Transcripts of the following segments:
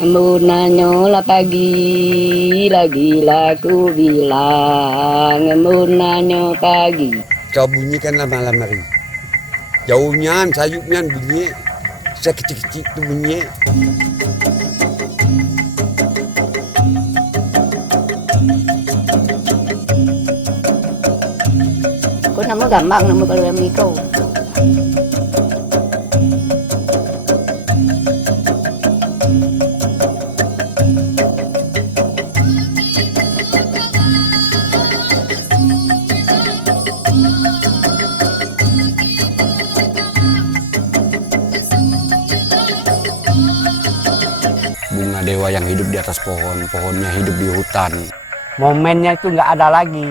Munanya lah pagi, lagi laku bilang, munanya pagi. Kau bunyikanlah malam hari. Jauhnya, sayupnya bunyi. Saya kecil-kecil tu bunyi. Kau nama gampang, nama kalau yang mikau. Bunga dewa yang hidup di atas pohon, pohonnya hidup di hutan. Momennya itu nggak ada lagi.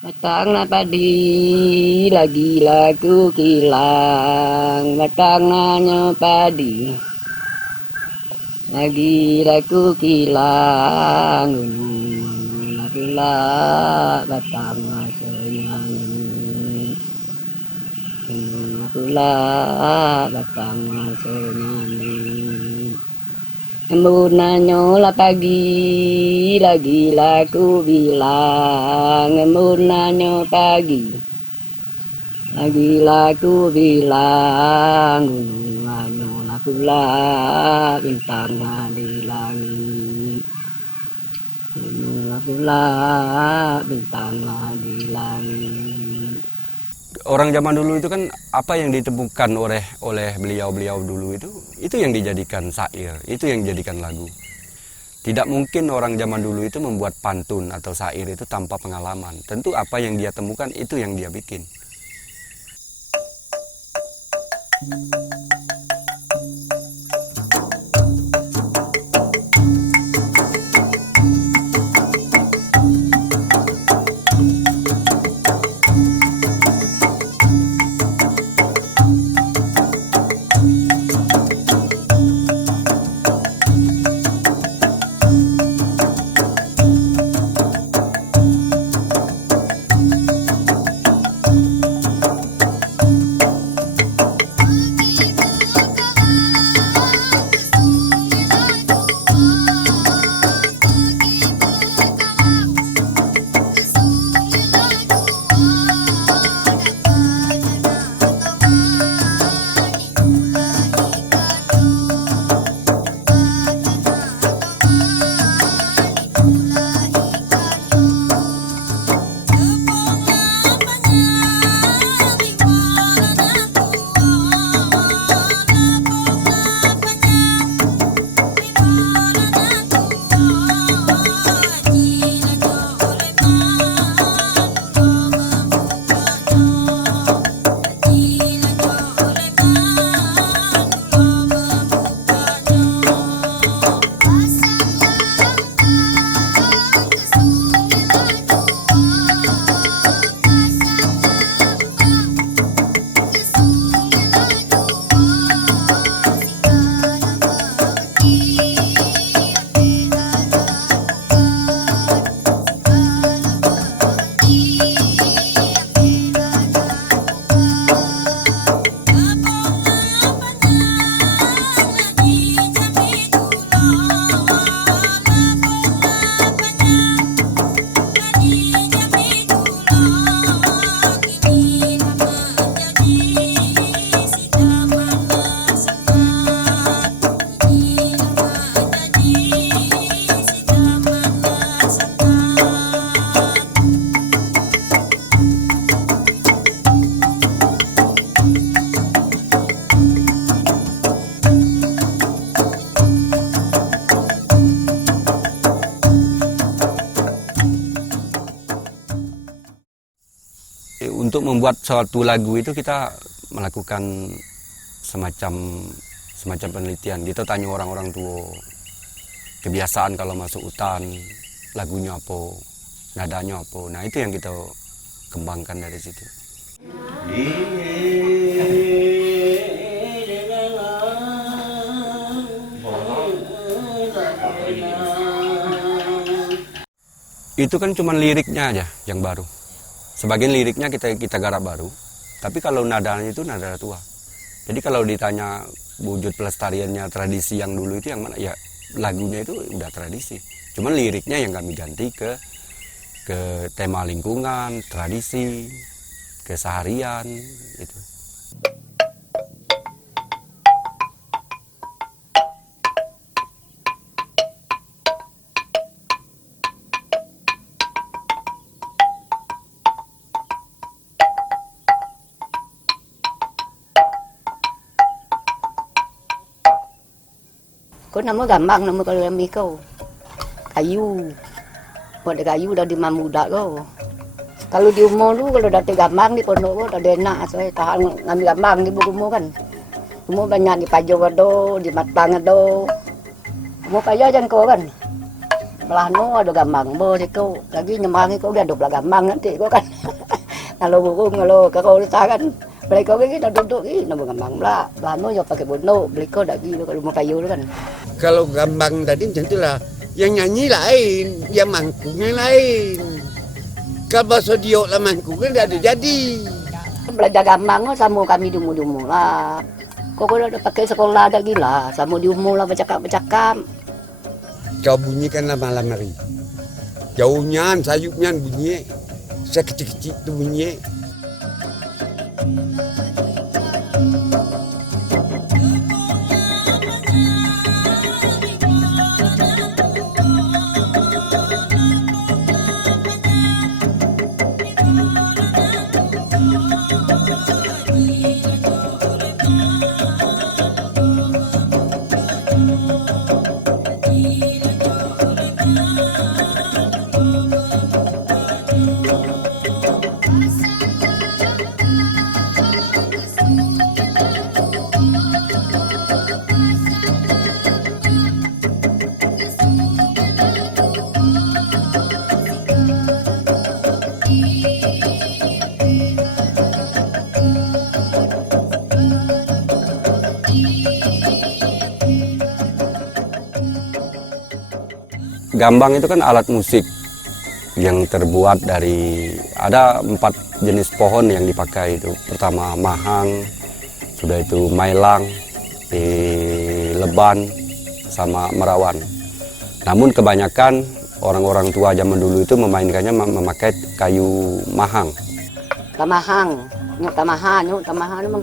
Batang padi, lagi laku kilang, batangnya padi. Lagi laku kilang, lakulah batang senyanyi. Lakulah batang senyanyi. Munanya lah pagi, lagi laku bilang, munanya pagi. Lagi laku bilang, gunungannya lakulah bintang di langit. Gunung lakulah bintang di langit. Orang zaman dulu itu kan apa yang ditemukan oleh beliau-beliau dulu itu yang dijadikan syair, itu yang dijadikan lagu. Tidak mungkin orang zaman dulu itu membuat pantun atau syair itu tanpa pengalaman. Tentu apa yang dia temukan itu yang dia bikin. Untuk membuat suatu lagu itu kita melakukan semacam penelitian. Kita tanya orang-orang tua, kebiasaan kalau masuk hutan, lagunya apa, nadanya apa. Nah itu yang kita kembangkan dari situ. Itu kan cuma liriknya aja yang baru. Sebagian liriknya kita garap baru, tapi kalau nadanya itu nada tua. Jadi kalau ditanya wujud pelestariannya tradisi yang dulu itu yang mana, ya lagunya itu udah tradisi. Cuman liriknya yang kami ganti ke tema lingkungan, tradisi, keseharian itu. Có nama gampang, nama kalau kami kau kayu, buat kayu dah di muda kau. Kalau di umur lu kalau dah gampang di pondok kau dah enak, saya tahan ngambil gampang di buku kan. Umur banyak di pajo ada, di matang ada. Umur pajo jangan kau kan. Belah no ada gampang, boleh kau lagi nyemangi kau dia ada belah gampang nanti kau kan. Kalau buku kalau kau kan. Beli kau gini dah duduk gini, nama gampang lah. Bahan no pakai bono, beli kau dah gini kalau rumah kayu kan. Kalau gambang tadi macam itulah, yang nyanyi lain, yang mangkungnya lain. Kalau bahasa diok lah mangkungnya tidak ada jadi. Belajar gampang sama kami dumu-dumu lah. Kau udah pakai sekolah dah gila, sama diumu lah bercakap-bercakap. Kau bunyikanlah malam hari. Jauhnya, sayupnya bunyi, sekecil-kecil tu bunyi. Gambang itu kan alat musik yang terbuat dari, ada 4 jenis pohon yang dipakai itu. Pertama mahang, sudah itu mailang, leban, sama merawan. Namun kebanyakan orang-orang tua zaman dulu itu memainkannya memakai kayu mahang. Tamahang, nyok tamahan memang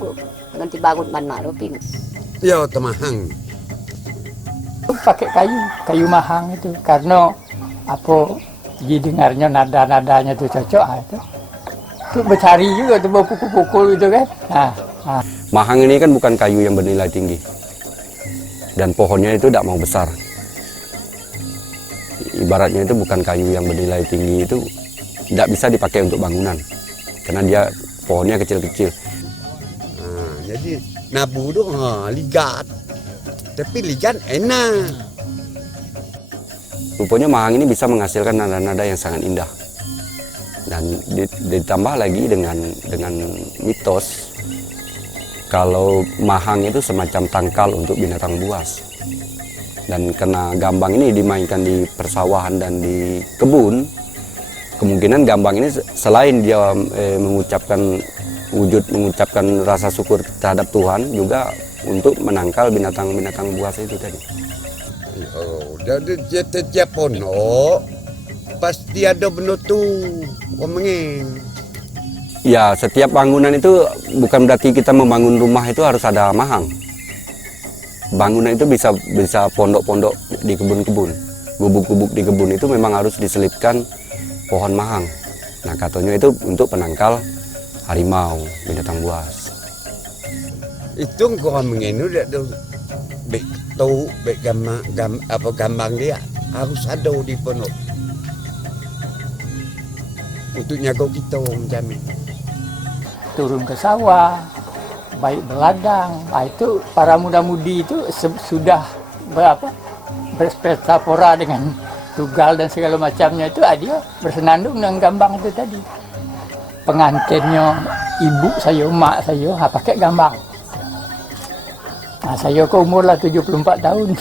ganti bangun mana pin. Ya, temahang. Pakai kayu mahang itu karena apa didengarnya nada-nadanya tuh cocok itu. Itu bercari juga tuh pukul-pukul itu kan. Nah. Mahang ini kan bukan kayu yang bernilai tinggi. Dan pohonnya itu tidak mau besar. Ibaratnya itu bukan kayu yang bernilai tinggi, itu tidak bisa dipakai untuk bangunan. Karena dia pohonnya kecil-kecil. Nah, jadi nabu tu ligat. Tapi ligat enak. Rupanya mahang ini bisa menghasilkan nada-nada yang sangat indah. Dan ditambah lagi dengan mitos kalau mahang itu semacam tangkal untuk binatang buas. Dan karena gambang ini dimainkan di persawahan dan di kebun, kemungkinan gambang ini selain dia mengucapkan rasa syukur terhadap Tuhan, juga untuk menangkal binatang-binatang buas itu tadi. Oh, jadi setiap pondok pasti ada benda tu omongin. Ya, setiap bangunan itu bukan berarti kita membangun rumah itu harus ada mahang. Bangunan itu bisa pondok-pondok di kebun-kebun, gubuk-gubuk di kebun itu memang harus diselipkan pohon mahang. Nah, katanya itu untuk penangkal harimau, binatang buas. Itu kau mengenu dak tu bek tu bek gambang dia harus ada di pondok untuk nyago kita menjamin. Turun ke sawah, baik beladang, itu para muda-mudi itu sudah berpesta pora dengan tugal dan segala macamnya itu dia bersenandung dengan gambang itu tadi. pengantinnya ibu saya, mak saya, pakai gambar. Nah, saya ke umur lah 74 tahun.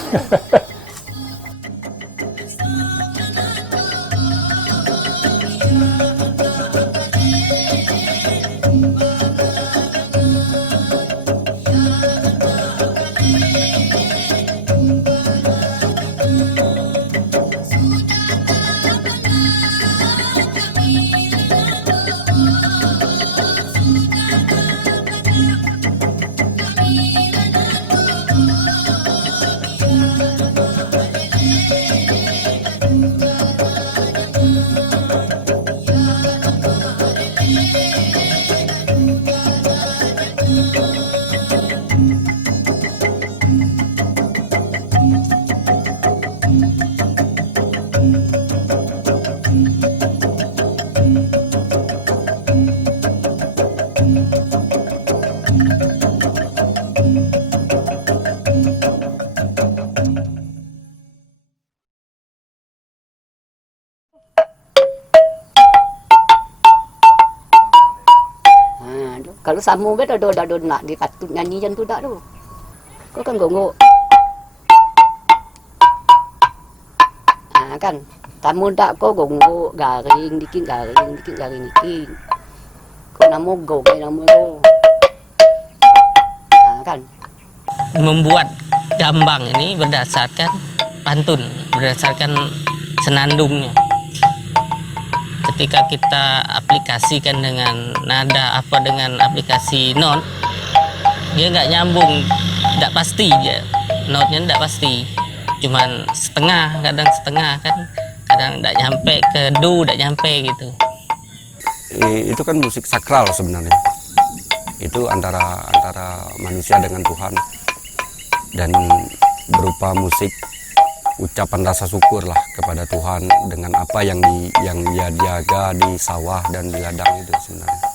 Kalau samu bet ada nak dipatut nyanyi jan tu dak tu. Kau kan gongo. Kan tamu dak kau gongo garing dikit dikit. Kau namo go namo go. Kan Membuat gambang ini berdasarkan pantun, berdasarkan senandungnya. Ketika kita aplikasikan dengan nada apa dengan aplikasi not, dia nggak nyambung, nggak pasti dia, notnya nggak pasti, cuman setengah, kadang setengah kan, kadang nggak nyampe ke do, nggak nyampe gitu. Itu kan musik sakral sebenarnya. Itu antara manusia dengan Tuhan, dan berupa musik ucapan rasa syukur lah kepada Tuhan dengan apa yang dia jaga di sawah dan di ladang itu sebenarnya.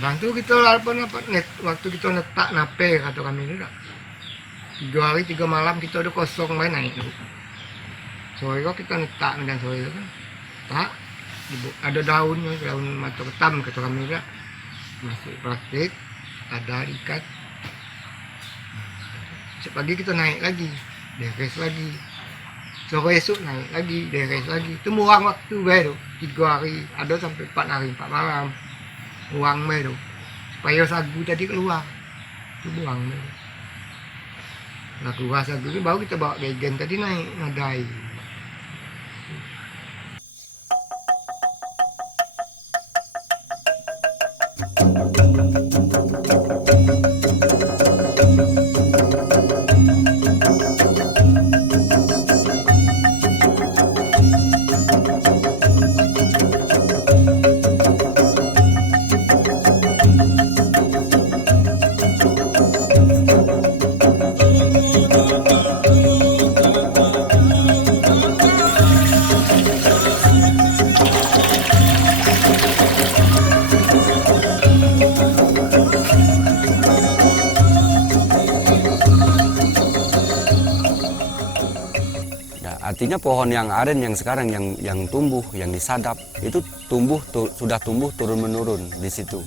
Kadang tuh kita walaupun waktu kita letak nape kata kami itu dah 3 hari 3 malam kita udah kosong main naik tu. Sore kok kita letak dengan sore itu kan tak ada daunnya, daun mata ketam kata kami dah masuk plastik ada ikat. Esok pagi kita naik lagi, deres lagi. Sore esok naik lagi, deres lagi. Itu buang waktu bae tu 3 hari, ada sampai 4 hari 4 malam. Buang bae tu. Supaya sagu tadi keluar. Itu buang bae. Nah keluar sagu ni baru kita bawa gegen tadi naik nadai. Artinya pohon yang aren yang sekarang yang tumbuh, yang disadap itu sudah tumbuh turun menurun di situ.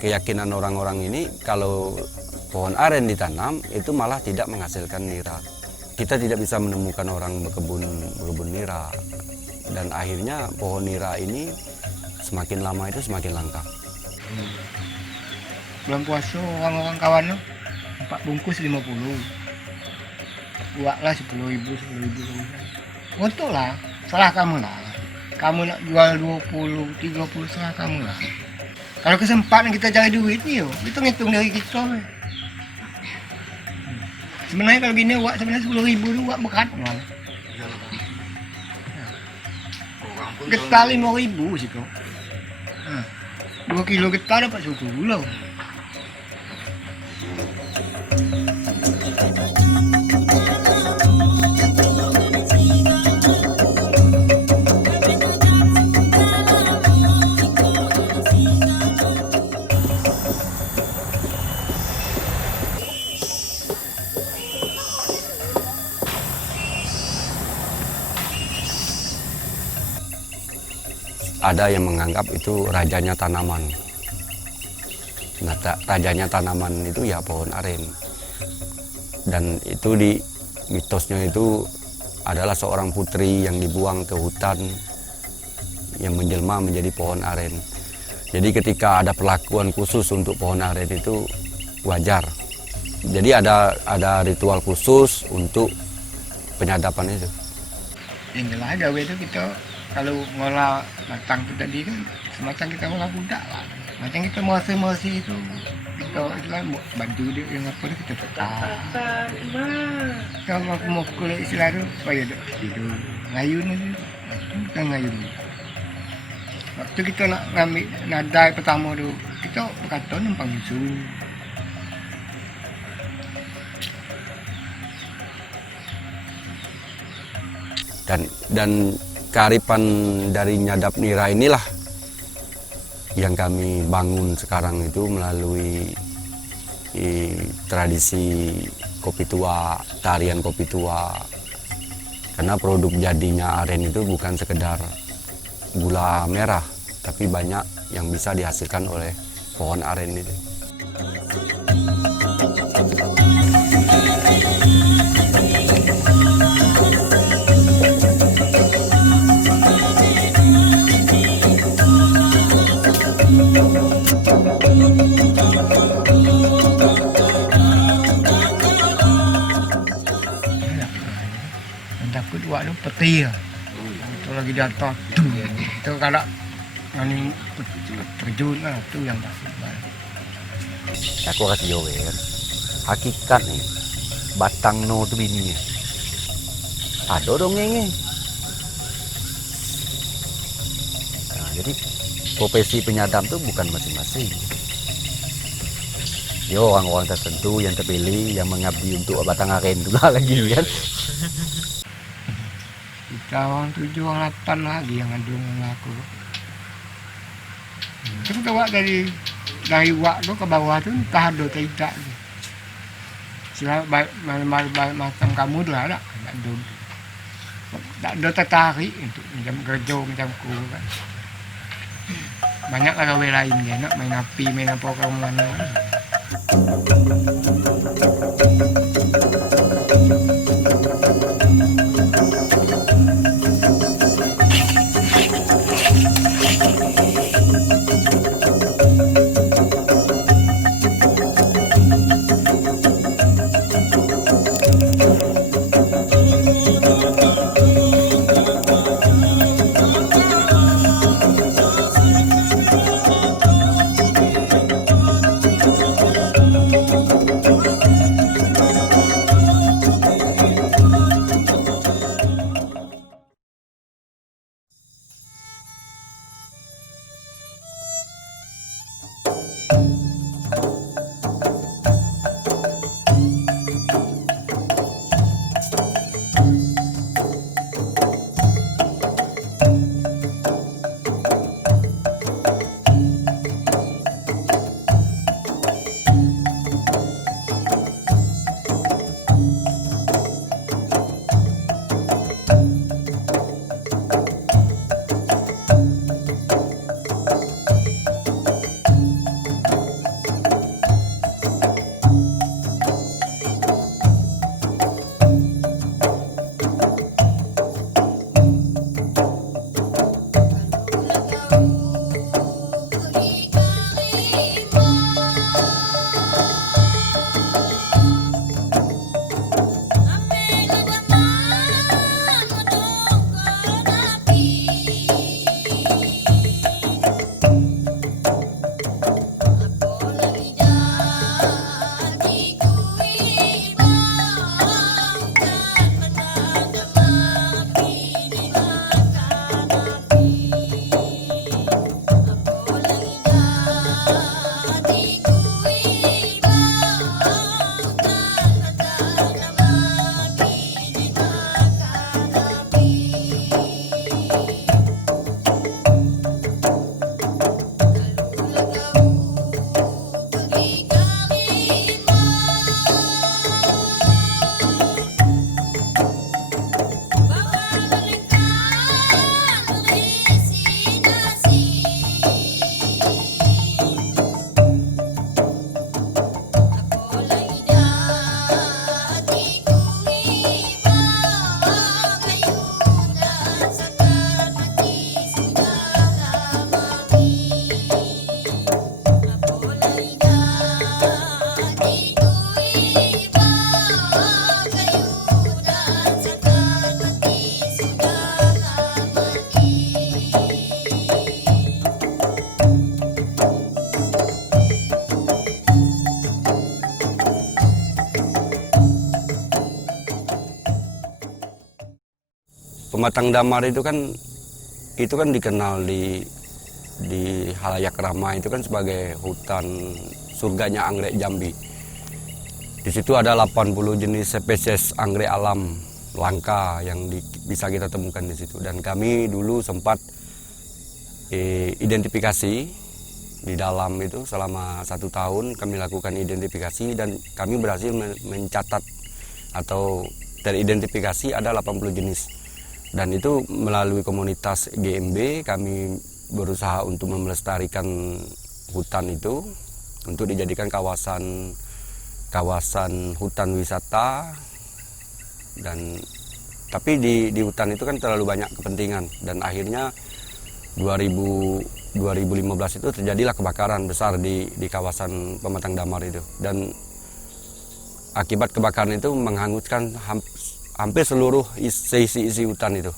Keyakinan orang-orang ini kalau pohon aren ditanam itu malah tidak menghasilkan nira. Kita tidak bisa menemukan orang berkebun nira dan akhirnya pohon nira ini semakin lama itu semakin langka. Bulan puasa orang-orang kawan tu 4 bungkus 50. Buatlah 10.000. Untunglah, salah kamu lah. Kamu nak jual 20, 30, salah kamu lah. Kalau kesempatan kita cari duit ni, kita ngitung dari kita. Sebenarnya kalau gini, buat sebenarnya 10.000 tu buat berat. Getah 5.000 sih kau. 2 kilo getah dapat 1 kilo. Ada yang menganggap itu rajanya tanaman. Nah, rajanya tanaman itu ya pohon aren. Dan itu di mitosnya itu adalah seorang putri yang dibuang ke hutan yang menjelma menjadi pohon aren. Jadi ketika ada perlakuan khusus untuk pohon aren itu wajar. Jadi ada ritual khusus untuk penyadapan itu. Yang jelas gawe itu kita kalau ngolah batang itu tadi kan semacam kita ngolah budak lah. Macam kita merasa-merasa itu kita itulah bantu dia yang apa tu kita tekan. Kalau mau kulit istilah tu supaya dia tidur. Ngayun itu bukan ngayun. Waktu kita nak ngambil nadai pertama tu kita berkata numpang susu. Dan kearifan dari nyadap nira inilah yang kami bangun sekarang itu melalui tradisi kopi tua, tarian kopi tua. Karena produk jadinya aren itu bukan sekedar gula merah, tapi banyak yang bisa dihasilkan oleh pohon aren itu. Takut buat tu peti lah. Itu lagi di atas tu. Itu kalau yang terjun lah tu yang tak sebab. Aku kasih jawab kan. Hakikat nih batang no tu bini. Ada dong ngenge. Nah, jadi profesi penyadap tu bukan masing-masing. Yo orang-orang tertentu yang terpilih yang mengabdi untuk batang aren juga lagi kan. Kita orang 7, orang 8 lagi yang ada dengan aku. Kita buat dari dari wak tu ke bawah tu entah ada atau tidak tu. Macam kamu tu ada, tak ada. Tak ada tertarik untuk macam kerja macam ku kan. Banyak lah gawe lain dia nak main api, main apa ke mana. Pematang Damar itu kan dikenal di halayak ramai itu kan sebagai hutan surganya anggrek Jambi. Di situ ada 80 jenis spesies anggrek alam langka yang bisa kita temukan di situ. Dan kami dulu sempat identifikasi di dalam itu selama 1 tahun kami lakukan identifikasi dan kami berhasil mencatat atau teridentifikasi ada 80 jenis. Dan itu melalui komunitas GMB kami berusaha untuk melestarikan hutan itu untuk dijadikan kawasan hutan wisata. Dan tapi di hutan itu kan terlalu banyak kepentingan dan akhirnya 2015 itu terjadilah kebakaran besar di kawasan Pematang Damar itu, dan akibat kebakaran itu menghanguskan hampir seluruh isi hutan itu.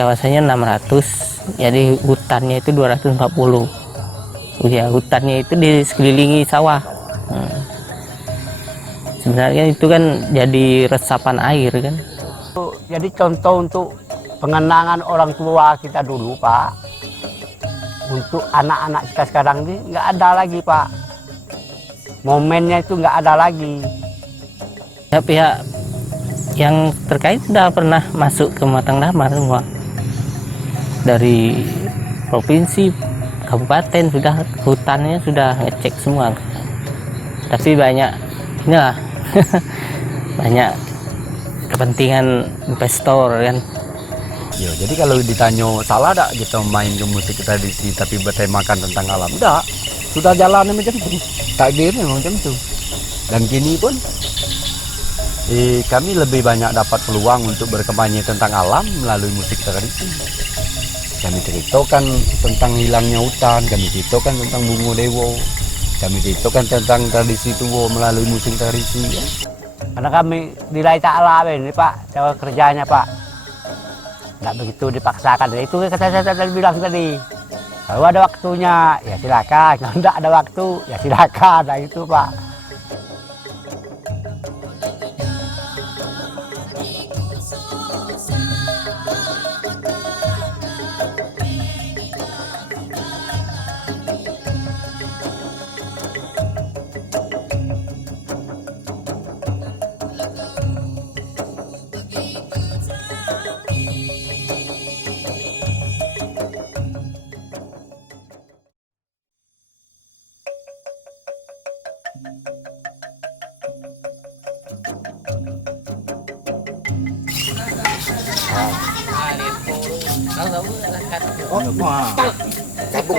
kawasannya 600, jadi hutannya itu 240. Ya, hutannya itu di sekelilingi sawah. Sebenarnya itu kan jadi resapan air kan. Jadi contoh untuk pengenangan orang tua kita dulu, Pak. Untuk anak-anak kita sekarang ini nggak ada lagi, Pak. Momennya itu nggak ada lagi. Ya, pihak yang terkait sudah pernah masuk ke Matang Damar semua. Dari provinsi, kabupaten sudah, hutannya sudah ngecek semua. Tapi banyak inilah banyak kepentingan investor kan. Yo, jadi kalau ditanya salah tak kita main ke musik tradisi tapi bertemakan tentang alam? Enggak, sudah jalannya macam itu, takdirnya macam itu. Dan kini pun kami lebih banyak dapat peluang untuk berkampanye tentang alam melalui musik tradisi. Kami ceritakan tentang hilangnya hutan, kami ceritakan tentang bunga dewa, kami ceritakan tentang tradisi tua melalui musik tradisi. Ya. Karena kami nilai ta'ala ini, Pak, cara kerjanya, Pak. Nggak begitu dipaksakan. Itu kata saya bilang tadi. Kalau ada waktunya, ya silakan. Kalau nggak ada waktu, ya silakan. Nah itu, Pak.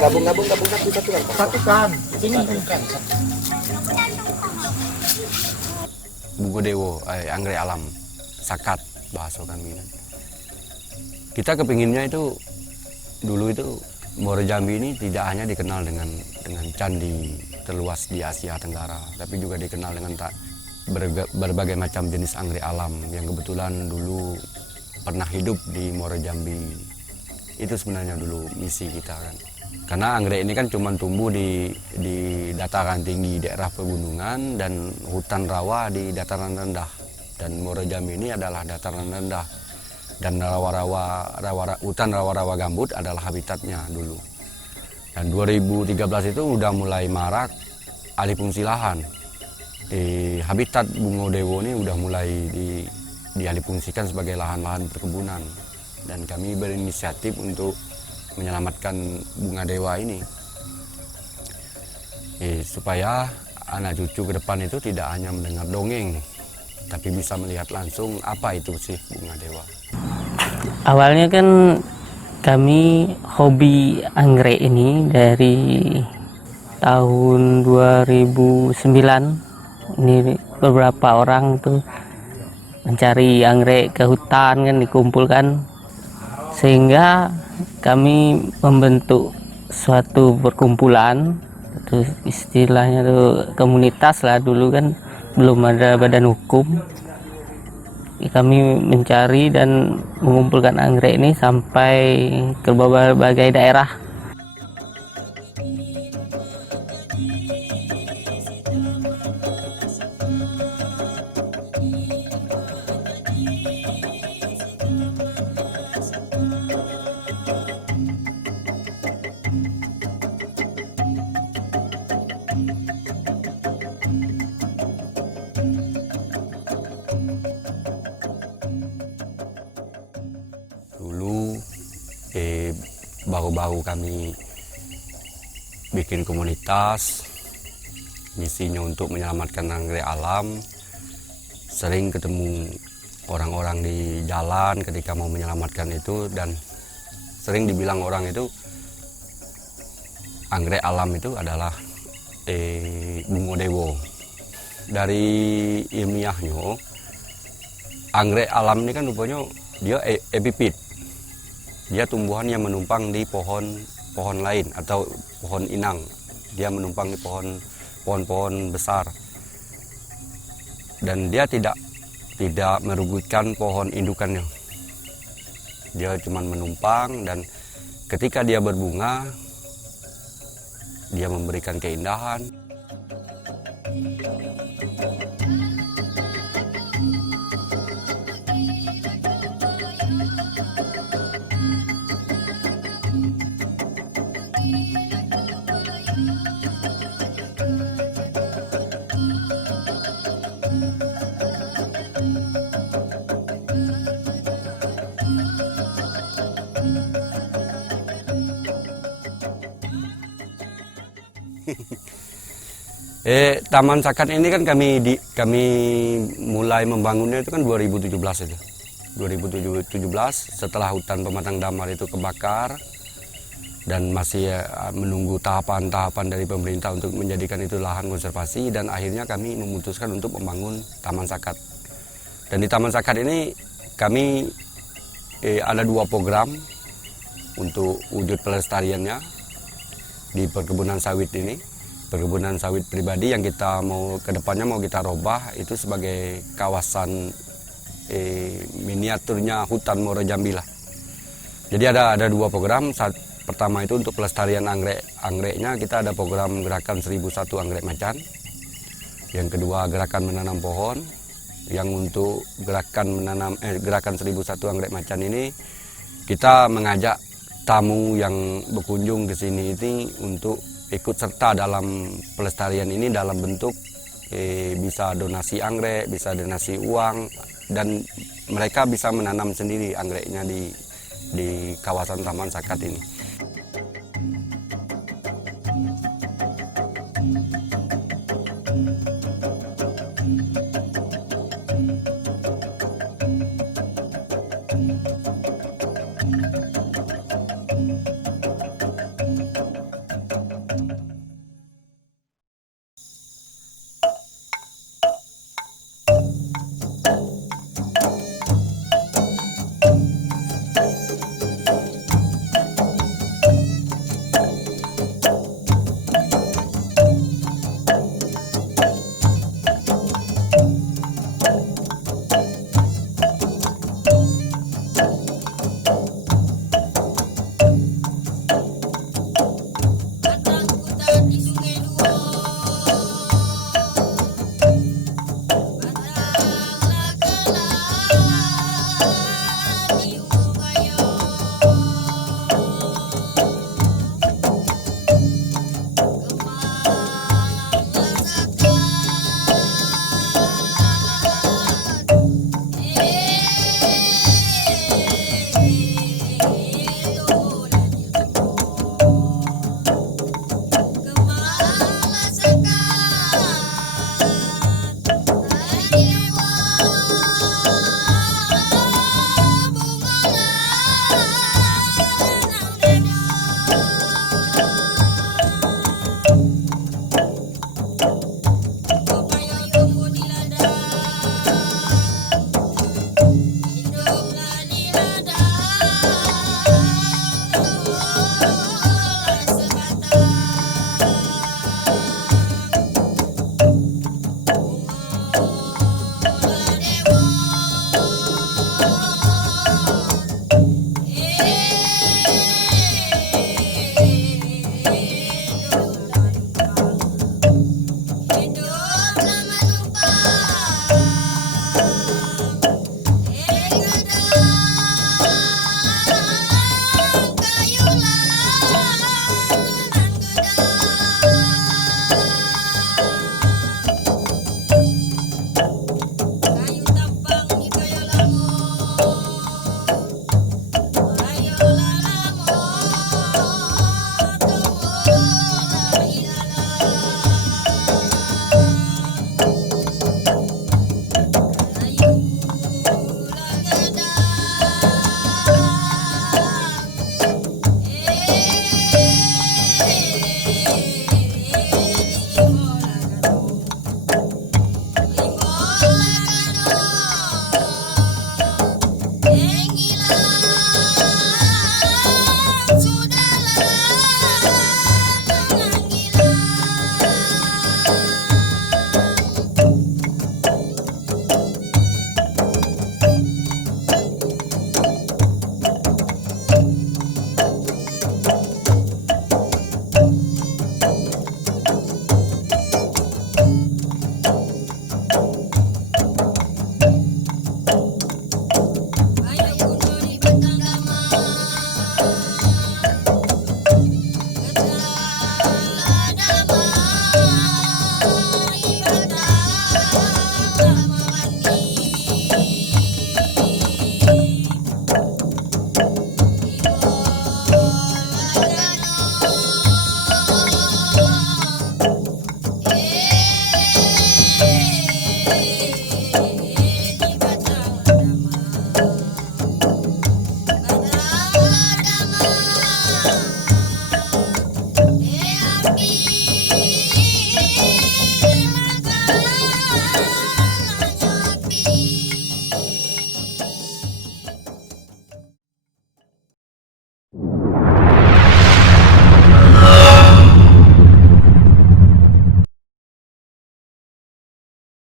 Gabung satukan. Bunga dewa, anggrek alam, sakat bahasa kami kan. Kita kepinginnya itu dulu itu Muara Jambi ini tidak hanya dikenal dengan candi terluas di Asia Tenggara, tapi juga dikenal dengan berbagai macam jenis anggrek alam yang kebetulan dulu pernah hidup di Muara Jambi. Itu sebenarnya dulu misi kita kan. Karena anggrek ini kan cuma tumbuh di dataran tinggi daerah pegunungan dan hutan rawa di dataran rendah. Dan Muara Jambi ini adalah dataran rendah. Dan hutan rawa-rawa gambut adalah habitatnya dulu. Dan 2013 itu udah mulai marak alih fungsi lahan. Habitat bunga dewa ini udah mulai dialihfungsikan sebagai lahan-lahan perkebunan. Dan kami berinisiatif untuk menyelamatkan bunga dewa ini. Supaya anak cucu ke depan itu tidak hanya mendengar dongeng, tapi bisa melihat langsung apa itu sih bunga dewa. Awalnya kan kami hobi anggrek ini dari tahun 2009. Ini beberapa orang tuh mencari anggrek ke hutan kan, dikumpulkan, sehingga kami membentuk suatu perkumpulan, terus istilahnya tuh komunitas lah, dulu kan belum ada badan hukum. Kami mencari dan mengumpulkan anggrek ini sampai ke berbagai daerah. Baru-baru kami bikin komunitas, misinya untuk menyelamatkan anggrek alam. Sering ketemu orang-orang di jalan ketika mau menyelamatkan itu, dan sering dibilang orang itu anggrek alam itu adalah bunga dewa. Dari ilmiahnya, anggrek alam ini kan rupanya dia epipit. Dia tumbuhan yang menumpang di pohon lain atau pohon inang. Dia menumpang di pohon-pohon besar. Dan dia tidak merugikan pohon indukannya. Dia cuma menumpang, dan ketika dia berbunga, dia memberikan keindahan. Taman Sakat ini kan kami mulai membangunnya itu kan 2017 itu. 2017 setelah hutan pematang damar itu kebakar dan masih menunggu tahapan-tahapan dari pemerintah untuk menjadikan itu lahan konservasi, dan akhirnya kami memutuskan untuk membangun Taman Sakat. Dan di Taman Sakat ini kami ada 2 program untuk wujud pelestariannya di perkebunan sawit ini. Perkebunan sawit pribadi yang kita mau kedepannya mau kita robah itu sebagai kawasan miniaturnya hutan Muara Jambi lah. Jadi ada 2 program. Pertama itu untuk pelestarian anggreknya, kita ada program gerakan 1001 anggrek macan. Yang kedua gerakan menanam pohon. Yang untuk gerakan 1001 anggrek macan ini kita mengajak tamu yang berkunjung ke sini ini untuk ikut serta dalam pelestarian ini dalam bentuk bisa donasi anggrek, bisa donasi uang, dan mereka bisa menanam sendiri anggreknya di kawasan Taman Sakat ini.